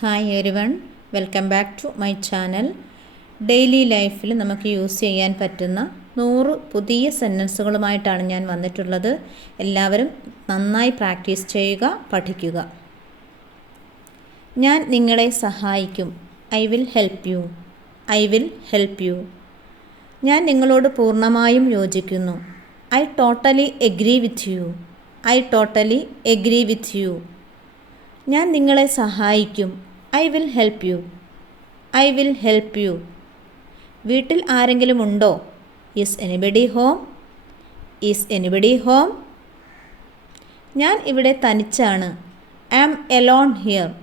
Hi everyone welcome back to my channel daily ലൈഫിൽ നമുക്ക് use ചെയ്യാൻ പറ്റുന്ന നൂറ് പുതിയ സെന്റൻസുകളുമായിട്ടാണ് ഞാൻ വന്നിട്ടുള്ളത്. എല്ലാവരും നന്നായി പ്രാക്ടീസ് ചെയ്യുക പഠിക്കുക. ഞാൻ നിങ്ങളെ സഹായിക്കും. I will help you I will help you ഞാൻ നിങ്ങളോട് പൂർണമായും യോജിക്കുന്നു. I totally agree with you I totally agree with you ഞാൻ നിങ്ങളെ സഹായിക്കും. I will help you. I will help you. വീട്ടിൽ ആരെങ്കിലും ഉണ്ടോ? Is anybody home? Is anybody home? ഞാൻ ഇവിടെ തനിച്ചാണ്. Am alone here.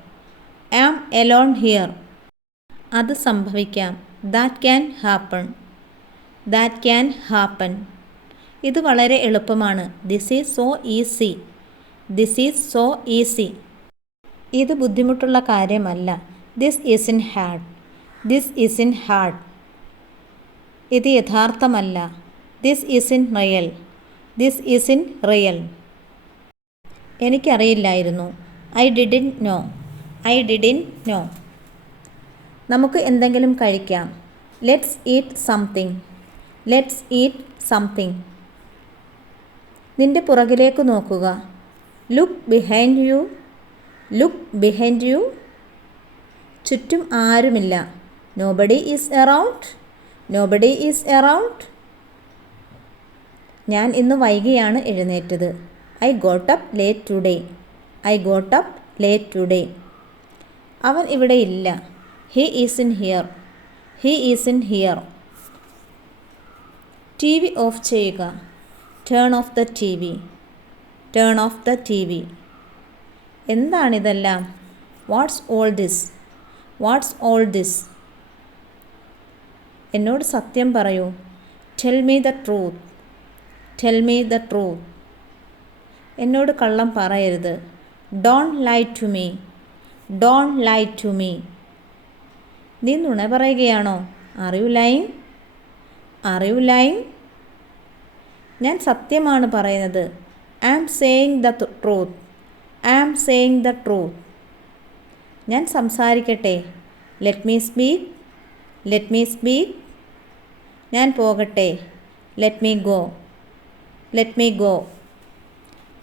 Am alone here. അത് സംഭവിക്കാം. That can happen. That can happen ഇത് വളരെ എളുപ്പമാണ്. This is so easy. This is so easy. ഇത് ബുദ്ധിമുട്ടുള്ള കാര്യമല്ല. This is in hard this is in hard ഇത് യഥാർത്ഥമല്ല. This is in real this is in real എനിക്കറിയില്ലായിരുന്നു. I didn't know I didn't know നമുക്ക് എന്തെങ്കിലും കഴിക്കാം. Let's eat something let's eat something നിന്റെ പുറകിലേക്ക് നോക്കുക. Look behind you look behind you ചുറ്റും ആരുമില്ല. Nobody is around nobody is around ഞാൻ ഇന്ന് വൈകിയാണ് എഴുന്നേറ്റത്. I got up late today I got up late today അവൻ ഇവിടെ ഇല്ല. He is in here he is in here TV off ചെയ്യുക. Turn off the TV turn off the TV എന്താണിതെല്ലാം? What's all this what's all this എന്നോട് സത്യം പറയൂ. Tell me the truth tell me the truth എന്നോട് കള്ളം പറയരുത്. Don't lie to me don't lie to me നീ നുണ പറയുകയാണോ? അറിയൂ ലൈൻ അറിയൂ ലൈൻ ഞാൻ സത്യമാണ് പറയുന്നത്. I am saying the truth I am saying the truth ഞാൻ സംസാരിക്കട്ടെ. Let me speak let me speak ഞാൻ പോകട്ടെ. Let me go let me go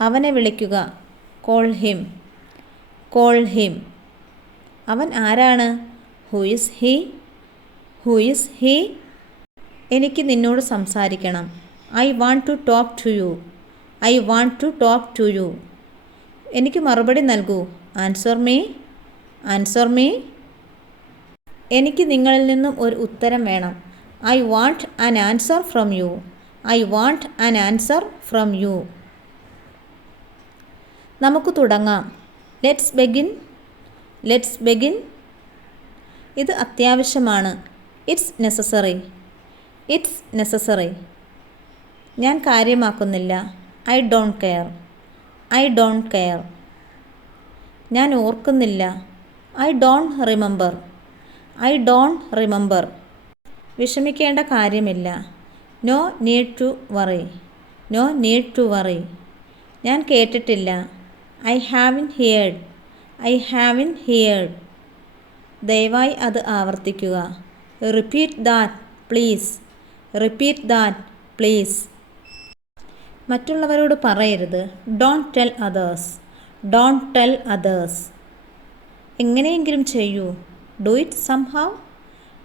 അവനെ വിളിക്കുക. കോൾ ഹിം കോൾ ഹിം അവൻ ആരാണ്? Who is he he he is he എനിക്ക് നിന്നോട് സംസാരിക്കണം. I want to talk to you I want to talk to you എനിക്ക് മറുപടി നൽകൂ. ആൻസർ മീ ആൻസർ മീ എനിക്ക് നിങ്ങളിൽ നിന്നും ഒരു ഉത്തരം വേണം. I want an answer from you I want an answer from you നമുക്ക് തുടങ്ങാം. ലെറ്റ്സ് ബെഗിൻ ലെറ്റ്സ് ബെഗിൻ ഇത് അത്യാവശ്യമാണ്. ഇറ്റ്സ് നെസസറി ഇറ്റ്സ് നെസസറി ഞാൻ കാര്യമാക്കുന്നില്ല. I don't care I don't care. ഞാൻ ഓർക്കുന്നില്ല. I don't remember. I don't remember. വിഷമിക്കേണ്ട കാര്യമില്ല. No need to worry. No need to worry. ഞാൻ കേട്ടിട്ടില്ല. I haven't heard I haven't heard ദയവായി അത് ആവർത്തിക്കുക. Repeat that please. Repeat that please. മറ്റുള്ളവരോട് പറയരുത്. Don't tell others don't tell others എങ്ങനെയെങ്കിലും ചെയ്യൂ. Do it somehow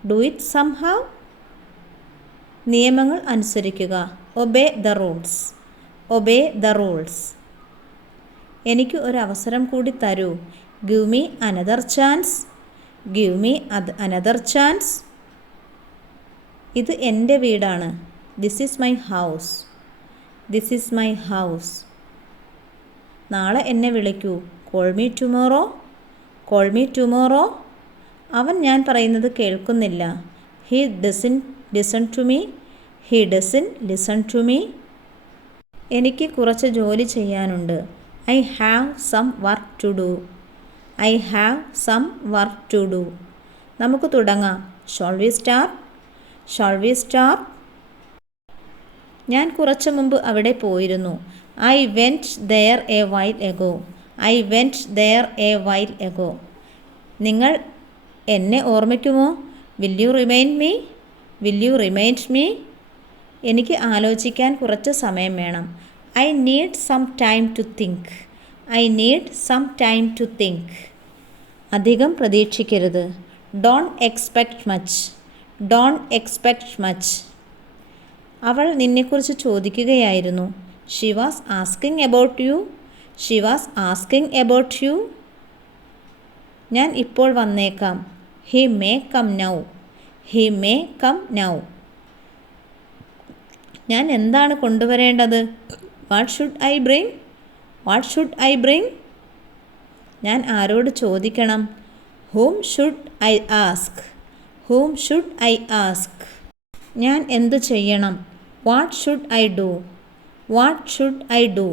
do it somehow നിയമങ്ങൾ അനുസരിക്കുക. Obey the rules obey the rules എനിക്ക് ഒരു അവസരം കൂടി തരൂ. Give me another chance give me അത് അനദർ ചാൻസ് ഇത് എന്റെ വീടാണ്. This is my house this is my house നാളെ എന്നെ വിളിക്കൂ. Call me tomorrow call me tomorrow അവൻ ഞാൻ പറയുന്നത് കേൾക്കുന്നില്ല. He doesn't listen to me he doesn't listen to me എനിക്ക് കുറച്ച് ജോലി ചെയ്യാനുണ്ട്. I have some work to do I have some work to do നമുക്ക് തുടങ്ങാം. Shall we start shall we start ഞാൻ കുറച്ചു മുമ്പ് അവിടെ പോയിരുന്നു. I went there a while ago I went there a while ago നിങ്ങൾ എന്നെ ഓർമ്മിക്കുമോ? Will you remind me will you remind me എനിക്ക് ആലോചിക്കാൻ കുറച്ച് സമയം വേണം. I need some time to think I need some time to think അധികം പ്രതീക്ഷിക്കരുത്. Don't expect much don't expect much അവൾ നിന്നെക്കുറിച്ച് ചോദിക്കുകയായിരുന്നു. She was asking about you she was asking about you ഞാൻ ഇപ്പോൾ വന്നേക്കാം. He may come now he may come now ഞാൻ എന്താണ് കൊണ്ടുവരേണ്ടത്? What should I bring what should I bring ഞാൻ ആരോട് ചോദിക്കണം? Whom should I ask whom should I ask ഞാൻ എന്തു ചെയ്യണം? What should I do what should I do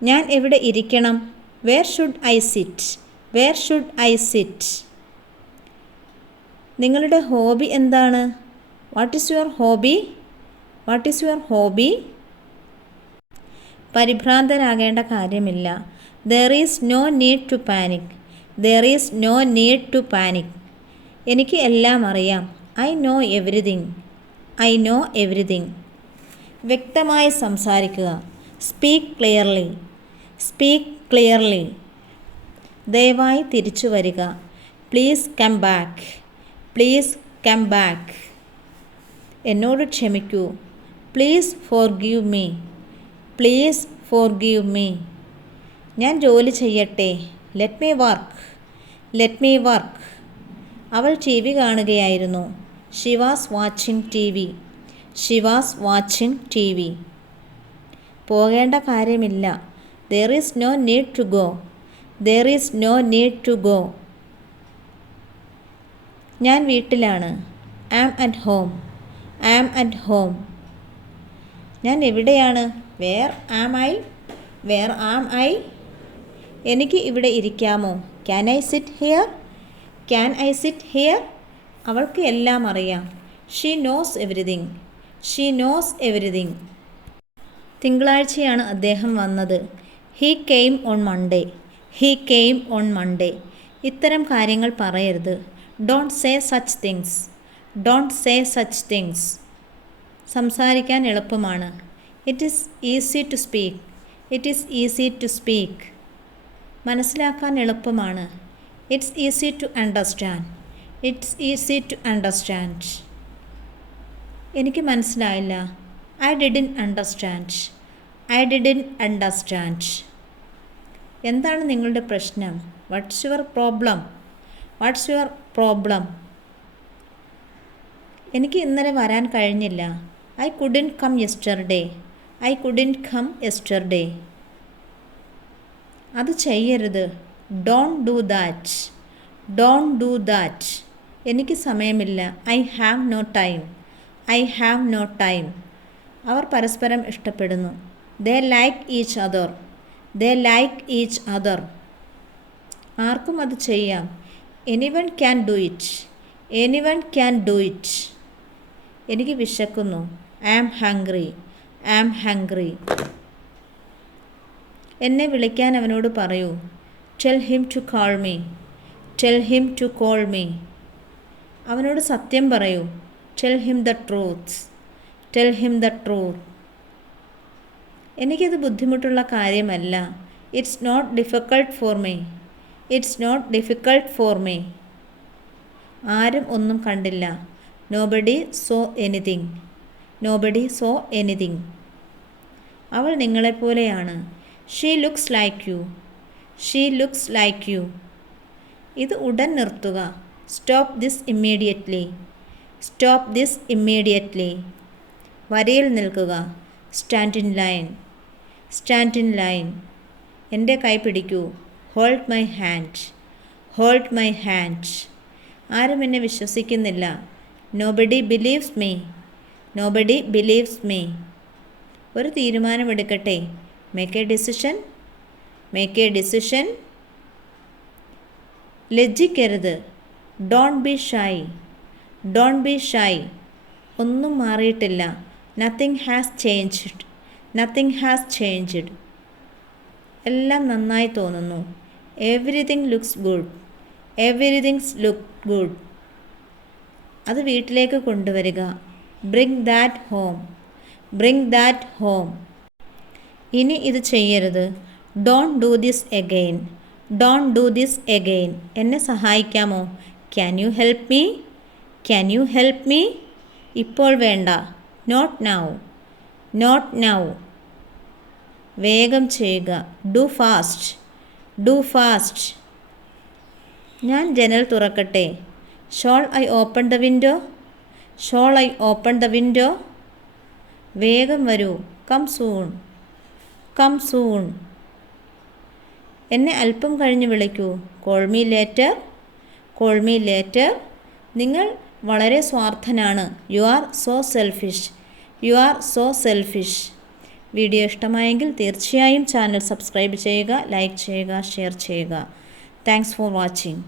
ഞാൻ എവിടെ ഇരിക്കണം? Where should I sit where should I sit നിങ്ങളുടെ ഹോബി എന്താണ്? What is your hobby what is your hobby പരിഭ്രാന്തരാകേണ്ട കാര്യമില്ല. There is no need to panic there is no need to panic എനിക്ക് എല്ലാം അറിയാം. I know everything I know everything വ്യക്തമായി സംസാരിക്കുക. Speak clearly. Speak clearly. ദയവായി തിരിച്ചു വരിക. Please come back. Please come back. എന്നോട് ക്ഷമിക്കൂ. Please give me. Please for give me. ഞാൻ ജോലി ചെയ്യട്ടെ. Let me work. Let me work. അവൾ T V കാണുകയായിരുന്നു. She was watching TV. She was watching TV. പോകേണ്ട കാര്യമില്ല. There is no need to go there is no need to go ഞാൻ വീട്ടിലാണ്. Am at home am at home ഞാൻ എവിടെയാണ്? Where am I where am I എനിക്ക് ഇവിടെ ഇരിക്കാമോ? Can I sit here can I sit here അവൾക്ക് എല്ലാം അറിയാം. She knows everything she knows everything തിങ്കളാഴ്ചയാണ് അദ്ദേഹം വന്നത്. He came on Monday he came on Monday ഇത്തരം കാര്യങ്ങൾ പറയരുത്. Don't say such things don't say such things സംസാരിക്കാൻ എളുപ്പമാണ്. It is easy to speak it is easy to speak മനസ്സിലാക്കാൻ എളുപ്പമാണ്. It's easy to understand it's easy to understand എനിക്ക് മനസ്സിലായില്ല. I didn't understand I didn't understand എന്താണ് നിങ്ങളുടെ പ്രശ്നം? What's your problem what's your problem എനിക്ക് ഇന്നലെ വരാൻ കഴിഞ്ഞില്ല. I couldn't come yesterday I couldn't come yesterday അത് ചെയ്യരുത്. Don't do that don't do that എനിക്ക് സമയമില്ല. I have no time. I have no time. അവർ പരസ്പരം ഇഷ്ടപ്പെടുന്നു. They like each other. They like each other. ആർക്കും അത് ചെയ്യാം. Anyone can do it. Anyone can do it. എനിക്ക് വിശക്കുന്നു. I am hungry I am hungry എന്നെ വിളിക്കാൻ അവനോട് പറയൂ. Tell him to call me. Tell him to call me. അവനോട് സത്യം പറയൂ. Tell him the truth tell him the truth എനിക്കത് ബുദ്ധിമുട്ടുള്ള കാര്യമല്ല. It's not difficult for me it's not difficult for me ആരും ഒന്നും കണ്ടില്ല. Nobody saw anything nobody saw anything അവൾ നിങ്ങളെപ്പോലെയാണ്. She looks like you she looks like you ഇത് ഉടൻ നിർത്തുക. Stop this immediately stop this immediately വരയിൽ നിൽക്കുക. Stand in line stand in line എന്റെ കൈ പിടിക്കൂ. Hold my hand hold my hand ആരും എന്നെ വിശ്വസിക്കുന്നില്ല. Nobody believes me nobody believes me ഒരു തീരുമാനമെടുക്കട്ടെ make a decision make a decision ലജ്ജിക്കരുത്. Don't be shy don't be shy ഒന്നും മാറിയിട്ടില്ല. Nothing has changed nothing has changed എല്ലാം നന്നായി തോന്നുന്നു. Everything looks good everything's look good അത് വീട്ടിലേക്ക് കൊണ്ടുവരിക. Bring that home bring that home ഇനി ഇത് ചെയ്യരുത്. Don't do this again don't do this again എന്നെ സഹായിക്കാമോ? Can you help me can you help me ഇപ്പോൾ വേണ്ട. നോട്ട് നൗ നോട്ട് നൗ വേഗം ചെയ്യുക. ഡു ഫാസ്റ്റ് ഡു ഫാസ്റ്റ് ഞാൻ ജനൽ തുറക്കട്ടെ. Shall I open the window shall I open the window വേഗം വരൂ. കം സൂൺ കം സൂൺ എന്നെ അല്പം കഴിഞ്ഞ് വിളിക്കൂ. Call me later call me later നിങ്ങൾ വളരെ സ്വാർത്ഥനാണ്. You are so selfish you are so selfish video ഇഷ്ടമായെങ്കിൽ തീർച്ചയായും ചാനൽ സബ്സ്ക്രൈബ് ചെയ്യുക ലൈക്ക് ചെയ്യുക ഷെയർ ചെയ്യുക. Thanks for watching